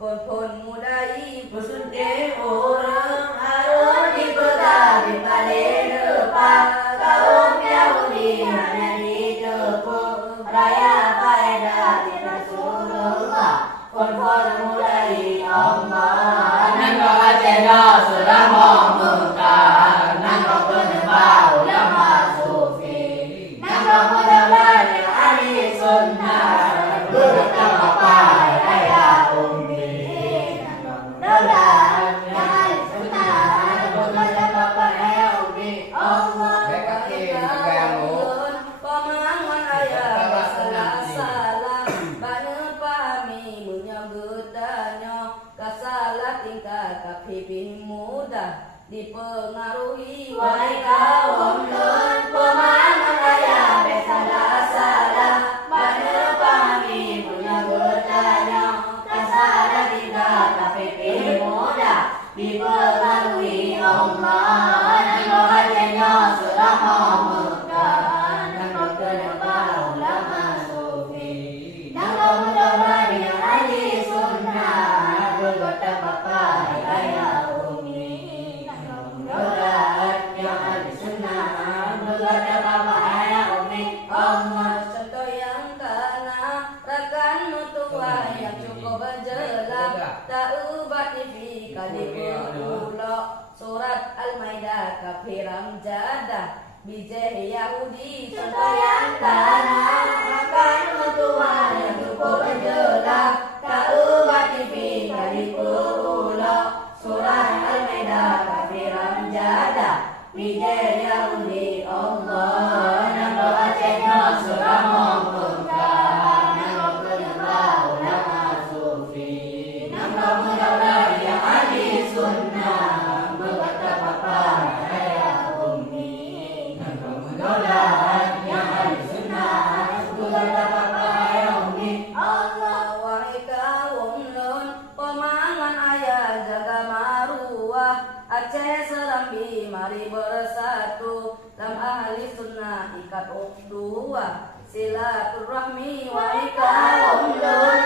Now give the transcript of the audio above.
pon mudai Pusunde orang harus dipetari pada depan kaum Yahudi hanya dijemput raya faedah di Rasulullah pon mulai Allah nangko acehnya sudah membengkak nangko penyembah ulama sufi nangko penyembah yang ahli sunnah berkata apa raya ummi daulat yang ahli sunnah berkata apa raya ummi Allah pamangan ayah salah banyak pahami menyambut tanya kasalah tingkah kapipin mudah dipengaruhi wahai kaum Lut pamangan ayah salah banyak pahami menyambut tanya kasalah tingkah kapipin mudah dipengaruhi Allah nangko hatinya sudah memegah nangko kenapa ulama sufi nangko mudah yang ahli sunnah berkata apa raya ummi nangko mudah yang ahli sunnah berkata apa raya ummi Allah contoh yang kana rakan mutua yang cukup jelas tak ubah TV kali berulo surat Al-Maidah kafiram jadah bijih Yahudi contoh yang kana rakan mutua yang cukup jelas tak ubah TV kali berulo surat Al-Maidah kafiram jadah bijih Yahudi Allah nangko acehnya surah membengkak nangko penyembah ulama sufi nangko mudah yang ahli sunnah berkata apa raya ummi nangko mudah yang ahli sunnah berkata apa raya ummi Allah wahai kaum Lut pamangan ayah jaga maruah Aceh Serambi mari bersatu dalam ahli sunnah ikat ukhuwah silaturahmi wahai kaum Lut